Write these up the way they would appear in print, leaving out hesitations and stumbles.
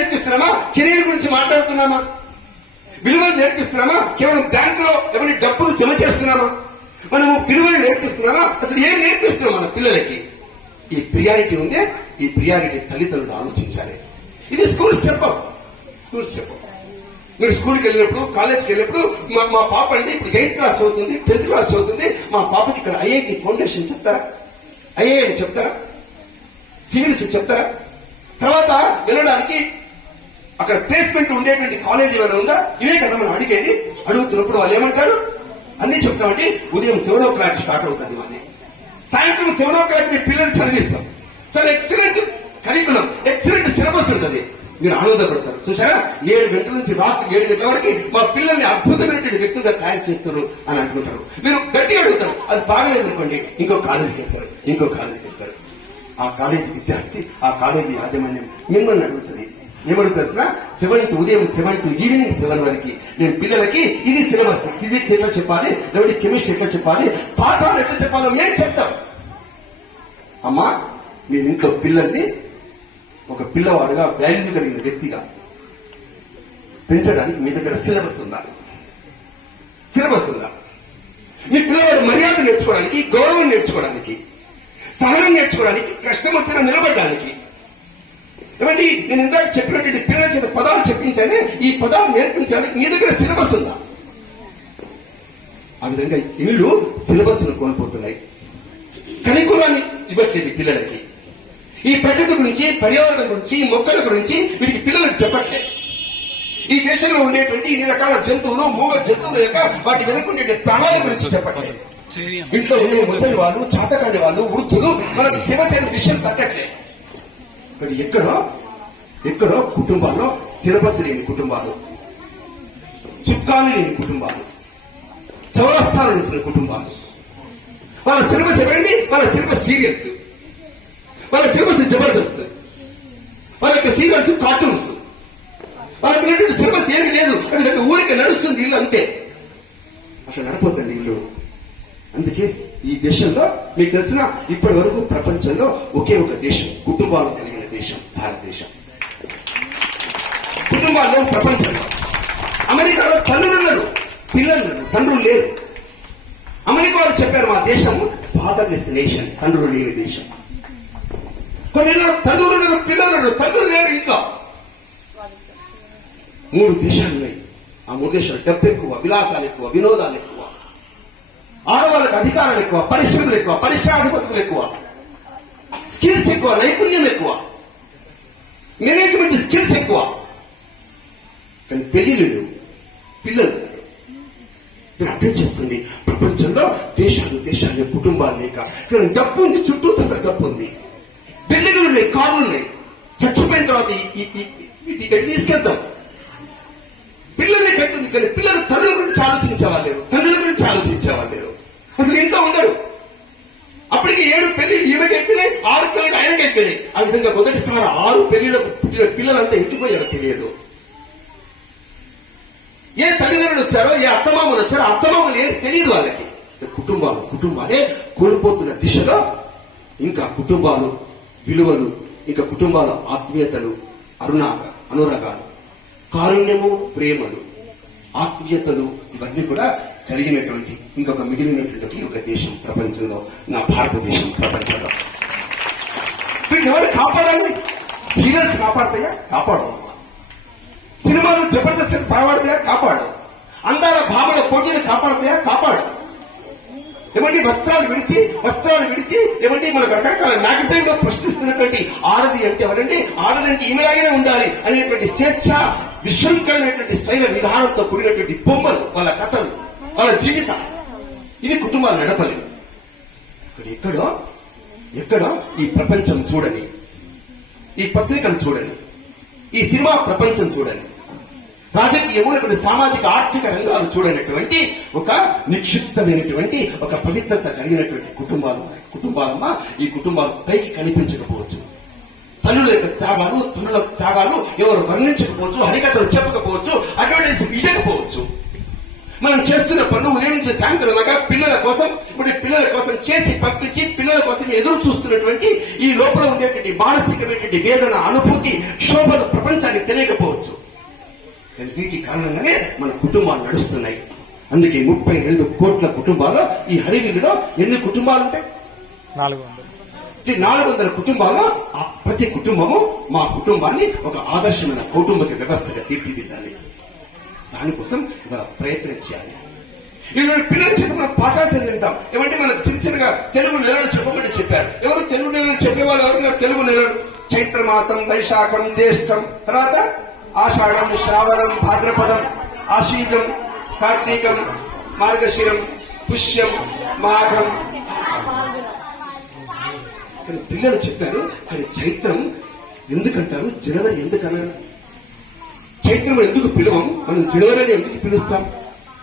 నేర్పిస్తున్నామా? Career గురించి మాట్లాడుతున్నామా? విలువలు నేర్పిస్తున్నామా? కేవలం బ్యాంకులో ఎవరి డబ్బులు జమ చేస్తున్నామా? మనము విలువలు నేర్పిస్తున్నామా? అసలు ఏం నేర్పిస్తున్నాం మన పిల్లలకి? ఈ ప్రియారిటీ ఉందే, ఈ ప్రియారిటీ తల్లిదండ్రులు ఆలోచించాలి. ఇది స్కూల్స్ చెప్పం. మీరు స్కూల్కి వెళ్ళినప్పుడు, కాలేజ్కి వెళ్ళినప్పుడు మా పాప అంటే ఇప్పుడు 8th క్లాస్ అవుతుంది, 10th క్లాస్ అవుతుంది, మా పాపకి ఇక్కడ ఐఐటి ఫౌండేషన్ చెప్తారా? ఐఐఎం చెప్తారా? సివిల్స్ చెప్తారా? తర్వాత వెళ్ళడానికి అక్కడ ప్లేస్మెంట్ ఉండేటువంటి కాలేజ్ ఏమైనా ఉందా? ఇవే కదా మనం అడిగేది. అడుగుతున్నప్పుడు వాళ్ళు ఏమంటారు? అన్ని చెప్తామంటే ఉదయం 7 o'clock స్టార్ట్ అవుతుంది మాది, సాయంత్రం 7 o'clock మీ పిల్లల్ని చదివిస్తాం. చాలా ఎక్సలెంట్ కరికులం, ఎక్సలెంట్ సిలబస్ ఉంటుంది. మీరు ఆనందపడతారు. చూసారా, 7 గంటల నుంచి రాత్రి 7 గంటల వరకు మా పిల్లల్ని అద్భుతమైనటువంటి వ్యక్తులుగా తయారు చేస్తారు అని అంటుంటారు. మీరు గట్టిగా అడుగుతారు, అది బాగలేదు అనుకోండి, ఇంకో కాలేజీకి వెళ్తారు. ఆ కాలేజీ విద్యార్థి, ఆ కాలేజీ యాజమాన్యం మిమ్మల్ని అడుగుతుంది. ఏమడుగుతున్నా? ఉదయం 7 to ఈవినింగ్ 7 వరకు నేను పిల్లలకి ఇది సిలబస్, ఫిజిక్స్ ఎట్లా చెప్పాలి, లేకపోతే కెమిస్ట్రీ ఎట్లా చెప్పాలి, పాఠాలు ఎట్లా చెప్పాలో మేము చెప్తాం. అమ్మా, మీ ఇంట్లో పిల్లల్ని ఒక పిల్లవాడుగా, వాల్యూ కలిగిన వ్యక్తిగా పెంచడానికి మీ దగ్గర సిలబస్ ఉందా? మీ పిల్లవాడు మర్యాద నేర్చుకోవడానికి, గౌరవం నేర్చుకోవడానికి, సహనం నేర్చుకోవడానికి, కష్టం వచ్చినా నిలబడడానికి. ఏమండి, నేను ఇందాక చెప్పినటువంటి పిల్లల చేత పదాలు చెప్పించానే, ఈ పదాలు నేర్పించడానికి మీ దగ్గర సిలబస్ ఉందా? ఆ విధంగా ఇళ్ళు సిలబస్ ను కోల్పోతున్నాయి, కరికులాన్ని ఇవ్వట్లేదు పిల్లలకి. ఈ ప్రకృతి గురించి, పర్యావరణం గురించి, మొక్కల గురించి వీటికి పిల్లలకు చెప్పట్లేదు. ఈ దేశంలో ఉండేటువంటి ఇన్ని రకాల జంతువులు, మూగ జంతువుల యొక్క వాటి వెనుకుండే ప్రాణాల గురించి చెప్పట్లేదు. ఇంట్లో ఉండే ముసలి వాళ్ళు, చాతకాని వాళ్ళు, వృద్ధులు మనకు సేవ చేయని విషయం తగ్గట్లేదు. కానీ ఎక్కడో కుటుంబాల్లో సిలబస్ లేని కుటుంబాలు, చుక్కాలు లేని కుటుంబాలు, చౌరస్తాలు నిలిచిన కుటుంబాలు. వాళ్ళ సిలబస్ ఎవరండి? వాళ్ళ సిలబస్ సీరియల్స్, వాళ్ళ సిలబస్ జబర్దస్త్, వాళ్ళ యొక్క సీరియల్స్, కార్టూన్స్. వాళ్ళకి సిలబస్ ఏమి లేదు, అది ఊరికి నడుస్తుంది ఇల్లు అంతే. అట్లా నడిపోతుంది ఇల్లు. అందుకే ఈ దేశంలో మీకు తెలిసిన ఇప్పటి వరకు ప్రపంచంలో ఒకే ఒక దేశం, కుటుంబాలు కలిగిన దేశం భారతదేశం. కుటుంబాల్లో ప్రపంచంలో అమెరికాలో తల్లులున్నారు, పిల్లలున్నారు, తండ్రులు లేరు. అమెరికా వాళ్ళు చెప్పారు, మా దేశం ఫాదర్లెస్ నేషన్, తండ్రులు లేని దేశం. కొన్ని తండ్రులు పిల్లలు, తండ్రులు లేరు. ఇంకా 3 దేశాలు ఉన్నాయి. ఆ 3 దేశాలు డబ్బు ఎక్కువ, విలాసాలు ఎక్కువ, వినోదాలు ఎక్కువ, ఆడవాళ్ళకి అధికారాలు ఎక్కువ, పరిశ్రమలు ఎక్కువ, పరిశ్రమాధిపతులు ఎక్కువ, స్కిల్స్ ఎక్కువ, నైపుణ్యం ఎక్కువ, మేనేజ్మెంట్ స్కిల్స్ ఎక్కువ. కానీ పెళ్లిళ్ళు లేవు, పిల్లలు. మీరు అర్థం చేసుకోండి, ప్రపంచంలో దేశాలు కుటుంబాలు లేక డబ్బు ఉంది, చుట్టూ అసలు డబ్బు ఉంది, బిల్డింగ్లు ఉన్నాయి, కార్లు ఉన్నాయి. చచ్చిపోయిన తర్వాత ఎటు తీసుకెళ్తాం? పిల్లల్ని కట్టింది, కానీ పిల్లలు తండ్రుల గురించి ఆలోచించేవాళ్ళు, తండ్రుల గురించి ఆలోచించేవాళ్ళు అసలు ఇంట్లో ఉండరు. అప్పటికి 7 పెళ్లిళ్ళు ఈమెకి అయిపోయినాయి, 6 పెళ్లిళ్ళు ఆయనకి అయిపోయినాయి. ఆ విధంగా మొదటి స్థానం 6 పెళ్లిళ్లకు పుట్టిన పిల్లలంతా ఎట్టిపోయారో తెలియదు. ఏ తల్లిదండ్రులు వచ్చారో, ఏ అత్తమామలు వచ్చారో, అత్తమామలు ఏం తెలియదు వాళ్ళకి. కుటుంబాలే కోల్పోతున్న దిశలో ఇంకా కుటుంబాలు విలువలు, ఇంకా కుటుంబాల ఆత్మీయతలు, అనురాగాలు, కారుణ్యము, ప్రేమలు, ఆత్మీయతలు ఇవన్నీ కూడా కలిగినటువంటి ఇంకొక మిగిలినటువంటి ఒక దేశం ప్రపంచంలో నా భారతదేశం. ప్రపంచంలో వీటిని ఎవరు కాపాడాలి? సీరియల్స్ కాపాడతాయా? కాపాడవు. సినిమాలు జబర్దస్త్ కాపాడతాయా? కాపాడు. అందాల భావన పోటీలు కాపాడతాయా? కాపాడు. ఏమంటే వస్త్రాలు విడిచి ఏమంటే మనకు రకరకాల మ్యాగజైన్ లో ప్రశ్నిస్తున్నటువంటి ఆడది అంటే ఎవరండి? ఆడదంటే ఈమెలాగానే ఉండాలి అనేటువంటి స్వేచ్ఛ, విశృంఖలమైనటువంటి స్టైల విధానంతో కూడినటువంటి బొమ్మలు, వాళ్ళ కథలు, వాళ్ళ జీవితం, ఇవి కుటుంబాలు నడపలేవు. ఎక్కడో ఈ ప్రపంచం చూడని, ఈ పత్రికలు చూడని, ఈ సినిమా ప్రపంచం చూడని, రాజకీయము, సామాజిక ఆర్థిక రంగాలు చూడనటువంటి ఒక నిక్షిప్తమైనటువంటి ఒక పవిత్రత కలిగినటువంటి కుటుంబాలమ్మ. ఈ కుటుంబాలు పైకి కనిపించకపోవచ్చు, తల్లుల యొక్క త్యాగాలు, తల్లుల త్యాగాలు ఎవరు వర్ణించకపోవచ్చు, హరికథలు చెప్పకపోవచ్చు, అడ్వర్టైజ్ ఇవ్వకపోవచ్చు. మనం చేస్తున్న పనులు ఉదయం నుంచి సాయంత్రం దాకా పిల్లల కోసం, ఇప్పుడు పిల్లల కోసం చేసి పంపించి పిల్లల కోసం ఎదురు చూస్తున్నటువంటి ఈ లోపల ఉండేటువంటి మానసికమైనటువంటి వేదన, అనుభూతి, క్షోభలు ప్రపంచానికి తెలియకపోవచ్చు. వీటి కారణంగానే మన కుటుంబాలు నడుస్తున్నాయి. అందుకే 32 కోట్ల కుటుంబాలు ఈ హరివిలులో ఎన్ని కుటుంబాలు ఉంటాయి? 400 కుటుంబాలు. ప్రతి కుటుంబము మా కుటుంబాన్ని ఒక ఆదర్శమైన కౌటుంబిక వ్యవస్థగా తీర్చిదిద్దాలి. దానికోసం ప్రయత్నం చేయాలి. ఈరోజు పిల్లల చేత మనం పాఠాలు చదివిద్దాం. ఏమంటే మనం చిన్నగా తెలుగు నెలలు చెప్పమని చెప్పారు. ఎవరు తెలుగు నెలలు చెప్పేవాళ్ళు ఎవరు? తెలుగు నెలలు చైత్రమాసం, వైశాఖం, జ్యేష్టం, తర్వాత ఆషాఢం, శ్రావణం, భాద్రపదం, ఆశ్వీజం, కార్తీకం, మార్గశిరం, పుష్యం, మాఘం. పిల్లలు చెప్పారు. కానీ చైత్రం ఎందుకంటారు? జనవరి ఎందుకన్నారు? చైత్రం ఎందుకు పిలవం? మనం జనవరిని ఎందుకు పిలుస్తాం?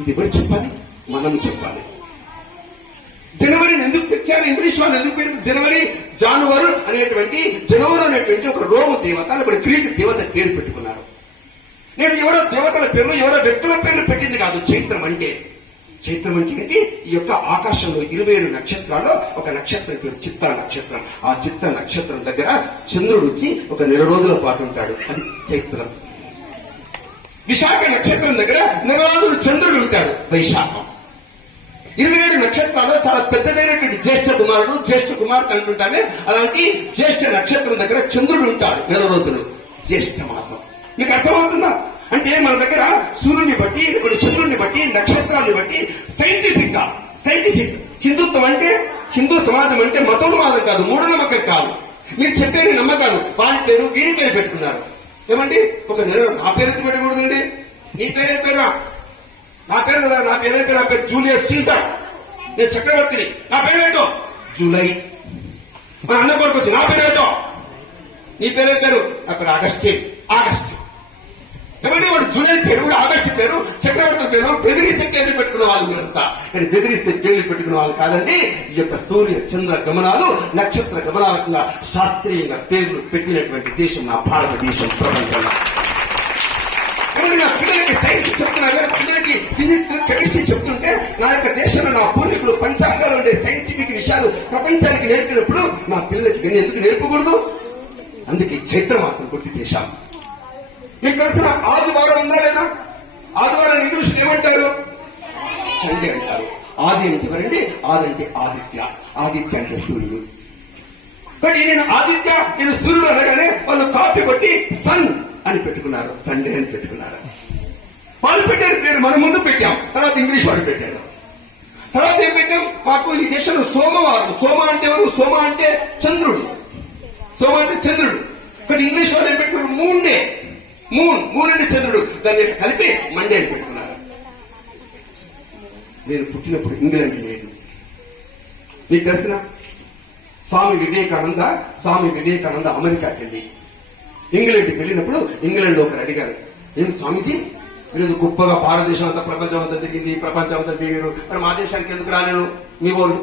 ఇది ఎవరు చెప్పాలి? మనం చెప్పాలి. జనవరిని ఎందుకు పెట్టారు? ఇంగ్లీష్ వాళ్ళు ఎందుకు పెట్టారు జనవరి? జానువరు అనేటువంటి జనవరు అనేటువంటి ఒక రోమ దేవత, లేకపోతే గ్రీక్ దేవత పేరు పెట్టుకున్నారు. నేను ఎవరో దేవతల పేర్లు, ఎవరో వ్యక్తుల పేర్లు పెట్టింది కాదు. చైత్రం అంటే ఈ యొక్క ఆకాశంలో 27 నక్షత్రాల్లో ఒక నక్షత్రం పేరు చిత్తా నక్షత్రం. ఆ చిత్తా నక్షత్రం దగ్గర చంద్రుడు వచ్చి ఒక 4 రోజుల పాటు ఉంటాడు. అది చైత్రం. విశాఖ నక్షత్రం దగ్గర 4 రోజులు చంద్రుడు ఉంటాడు. వైశాఖం. 27 నక్షత్రాల్లో చాలా పెద్దదైనటువంటి జ్యేష్ఠ కుమారుడు, జ్యేష్ఠ కుమార్తె అంటుంటానే, అలాంటి జ్యేష్ఠ నక్షత్రం దగ్గర చంద్రుడు ఉంటాడు 4 రోజులు. జ్యేష్ఠ మాసం. మీకు అర్థమవుతుందా? అంటే మన దగ్గర సూర్యుని బట్టి, ఇప్పుడు చంద్రుడిని బట్టి, నక్షత్రాన్ని బట్టి సైంటిఫిక్ హిందుత్వం అంటే, హిందూ సమాజం అంటే మతోన్మాదం కాదు, మూఢనమ్మకం కాదు. మీరు చెప్పేది నమ్మకాలు. వారి పేరు వీడి పేరు పెట్టుకున్నారు. ఏమండి? ఒక నెల నా పేరు పెట్టకూడదండి. నీ పేరే పేరా? నా పేరు కదా. నా పేరే పేరు. నా పేరు జూలియస్ సీజర్. నేను చక్రవర్తిని. నా పేరేంటో జూలై. మన అన్న కొడుకు వచ్చి నా పేరేంటో. నీ పేరే పేరు? నా పేరు ఆగస్ట్. ఏమంటే వాడు జూలై పేరు, ఆగస్టు పేరు, చక్రవర్తుల పేరు బెదిరిస్తే పేర్లు పెట్టుకున్న వాళ్ళు మీరంతా. కానీ బెదిరిస్తే పేర్లు పెట్టుకున్న వాళ్ళు కాదండి. ఈ యొక్క సూర్య చంద్ర గమనాలు, నక్షత్ర గమనాలకు శాస్త్రీయంగా పేర్లు పెట్టినటువంటి దేశం నా భారతదేశం ప్రపంచంలో. నా పిల్లలకి సైన్స్ చెప్తున్నారు, పిల్లలకి ఫిజిక్స్, కెమిస్ట్రీ చెప్తుంటే నా యొక్క దేశంలో నా పూర్వీకులు పంచాంగాలు ఉండే సైంటిఫిక్ విషయాలు ప్రపంచానికి నేర్పినప్పుడు నా పిల్లలకి నేను ఎందుకు నేర్పకూడదు? అందుకే చైత్రమాసం గుర్తు చేశాం. మీకు తెలిసిన ఆదివారం ఉందా లేదా? ఆదివారం ఇంగ్లీష్ ఏమంటారు? సండే అంటారు. ఆది అంటే ఎవరండి? ఆది అంటే ఆదిత్య అంటే సూర్యుడు. కానీ నేను ఆదిత్య, నేను సూర్యుడు అనగానే వాళ్ళు కాపీ కొట్టి సన్ అని పెట్టుకున్నారు, సండే అని పెట్టుకున్నారు. వాళ్ళు పెట్టారు పేరు, మనం ముందు పెట్టాం, తర్వాత ఇంగ్లీష్ వాళ్ళు పెట్టారు. తర్వాత ఏం పెట్టాం? మాకు ఈ దేశంలో సోమవారం. సోమ అంటే ఎవరు? సోమ అంటే చంద్రుడు. కానీ ఇంగ్లీష్ వాళ్ళు ఏం పెట్టుకున్నారు? మూన్ అంటే చంద్రుడు. దాన్ని కలిపి మండే అని పెట్టుకున్నారు. నేను పుట్టినప్పుడు ఇంగ్లాండ్ లేదు. మీకు తెలిసిన స్వామి వివేకానంద అమెరికాకి వెళ్ళి ఇంగ్లాండ్కి వెళ్ళినప్పుడు ఇంగ్లాండ్ లో ఒకరు అడిగారు, ఏం స్వామీజీ మీరు గొప్పగా భారతదేశం అంతా ప్రపంచం అంతా తిరిగారు, మరి మా దేశానికి ఎందుకు రాలేను? మీ వాళ్ళు,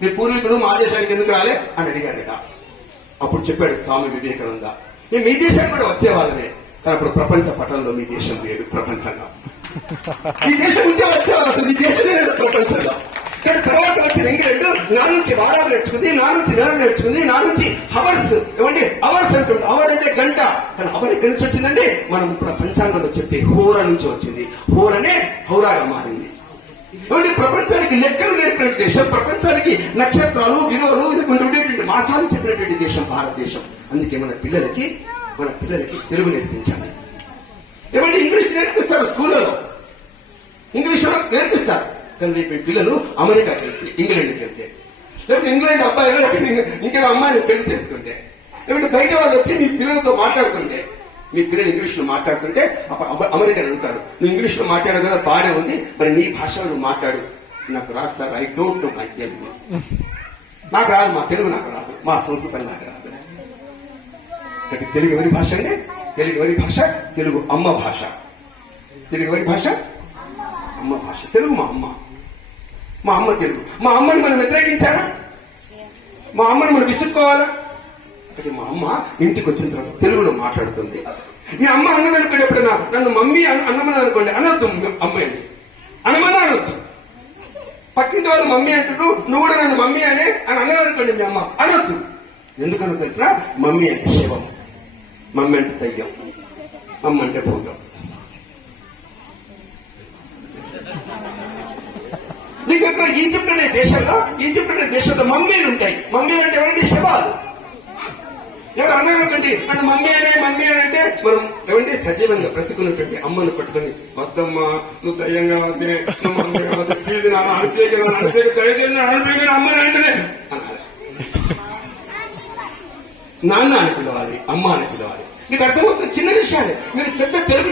మీ పూర్వీకులు మా దేశానికి ఎందుకు రాలే అని అడిగారట. అప్పుడు చెప్పాడు స్వామి వివేకానంద, మేము మీ దేశానికి కూడా వచ్చేవాళ్ళమే, కానీ అప్పుడు ప్రపంచ పటంలో మీ దేశం లేదు. ప్రపంచంగా మీ దేశం ఉంటే వచ్చేవాళ్ళు, మీ దేశం లేదు ప్రపంచంలో. కానీ తర్వాత వచ్చిన ఇంగ్లాండ్ నా నుంచి వారాలు నేర్చుకుంది, నా నుంచి నెలలు నేర్చుకుంది, నా నుంచి అవర్స్. ఏమంటే అవర్స్ అంటుంది. అవర్ అంటే గంట. కానీ అవర్ ఎక్కడి నుంచి వచ్చిందండి? మనం ఇప్పుడు పంచాంగంలో చెప్పే హోరా నుంచి వచ్చింది. హోరనే హౌరాగా మారింది. ఏమంటే ప్రపంచానికి లెక్కలు నేర్పినటువంటి దేశం, ప్రపంచానికి నక్షత్రాలు, విలువలు ఉండేటువంటి మాసాలు చెప్పినటువంటి దేశం భారతదేశం. అందుకే మన పిల్లలకి తెలుగు నేర్పించాలి. ఏమంటే ఇంగ్లీష్ నేర్పిస్తారు స్కూళ్ళలో, ఇంగ్లీష్ నేర్పిస్తారు. కానీ రేపు పిల్లలు అమెరికాకి వెళ్తే, ఇంగ్లాండ్కి వెళ్తే, లేకపోతే ఇంగ్లాండ్ అబ్బాయిలు ఇంకేదో అమ్మాయిని పెళ్లి చేసుకుంటే, లేకపోతే బయట వాళ్ళు వచ్చి మీ పిల్లలతో మాట్లాడుతుంటే, మీ పిల్లలు ఇంగ్లీష్ లో మాట్లాడుతుంటే అమెరికా అడుగుతాడు, నువ్వు ఇంగ్లీష్ లో మాట్లాడావు కదా, బాగానే ఉంది, మరి నీ భాషలో నువ్వు మాట్లాడు. నాకు రాదు sir, I don't know my Telugu. నాకు రాదు, మా తెలుగు నాకు రాదు, మా సంస్కృతం నాకు రాదు. కాబట్టి తెలుగు ఎవరి భాష అండి? తెలుగు అమ్మ భాష. తెలుగు ఎవరి భాష? అమ్మ భాష. తెలుగు మా అమ్మ తెలుగు. మా అమ్మని మనం వ్యతిరేకించాలా? మా అమ్మని మనం విసుక్కోవాలా? అంటే మా అమ్మ ఇంటికి వచ్చిన తర్వాత తెలుగులో మాట్లాడుతుంది. మీ అమ్మ అన్నది అనుకోండి, ఎప్పుడైనా నన్ను మమ్మీ అన్నమని అనుకోండి, అనొద్దు అమ్మాయిని. అనమన్నా అనొద్దు. పక్కింటి వాళ్ళు మమ్మీ అంటుడు, నువ్వు కూడా నన్ను మమ్మీ అని అన్నారనుకోండి మీ అమ్మ, అనొద్దు. ఎందుకన్నా తెలిసిన, మమ్మీ అంటే శివం, మమ్మీ అంటే దయ్యం, అమ్మ అంటే భోగం. నీకు ఎక్కడ ఈజిప్ట్ అనే దేశంలో మమ్మీలు ఉంటాయి. మమ్మీలు అంటే ఎవరంటే శవాలు. ఎవరు అన్నారనుకోండి అంటే మమ్మీ అని అంటే మనం ఏమంటే సజీవంగా బ్రతుకున్నటువంటి అమ్మను పట్టుకొని, వద్దమ్మ నువ్వు దయ్యంగా వద్దే, నువ్వు మమ్మీ కావద్దు, ప్లీజ్ నా అనిపేయగా అమ్మని అంటే అనాలి. నాన్న అని పిలవాలి, అమ్మ అని పిలవాలి. మీకు అర్థమవుతుంది చిన్న విషయాలే. మీరు పెద్ద తెలుగు